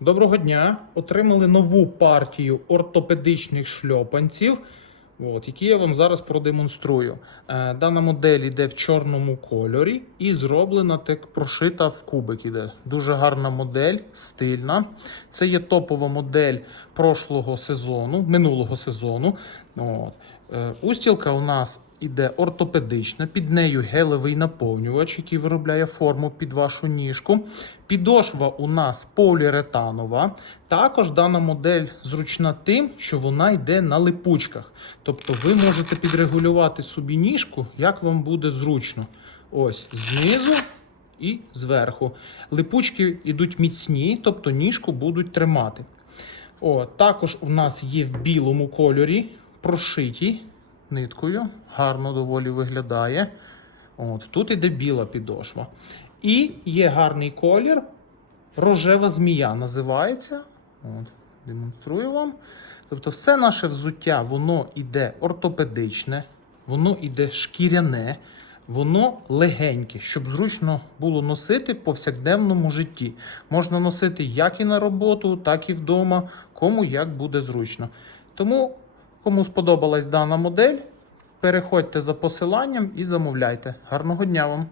Доброго дня! Отримали нову партію ортопедичних шльопанців, от, які я вам зараз продемонструю. Е, дана модель йде в чорному кольорі і зроблена так прошита в кубик. Іде. Дуже гарна модель, стильна. Це є топова модель прошлого сезону, минулого сезону. От. Е, Устілка у нас іде ортопедична, під нею гелевий наповнювач, який виробляє форму під вашу ніжку. Підошва у нас поліуретанова. Також дана модель зручна тим, що вона йде на липучках. Тобто ви можете підрегулювати собі ніжку, як вам буде зручно. Ось знизу і зверху. Липучки йдуть міцні, тобто ніжку будуть тримати. О, також у нас є в білому кольорі прошиті ниткою. Гарно доволі виглядає. От, тут іде біла підошва. І є гарний колір. Рожева змія називається. От, демонструю вам. Тобто, все наше взуття, воно іде ортопедичне, воно іде шкіряне, воно легеньке, щоб зручно було носити в повсякденному житті. Можна носити як і на роботу, так і вдома, кому як буде зручно. Тому, кому сподобалась дана модель, переходьте за посиланням і замовляйте. Гарного дня вам!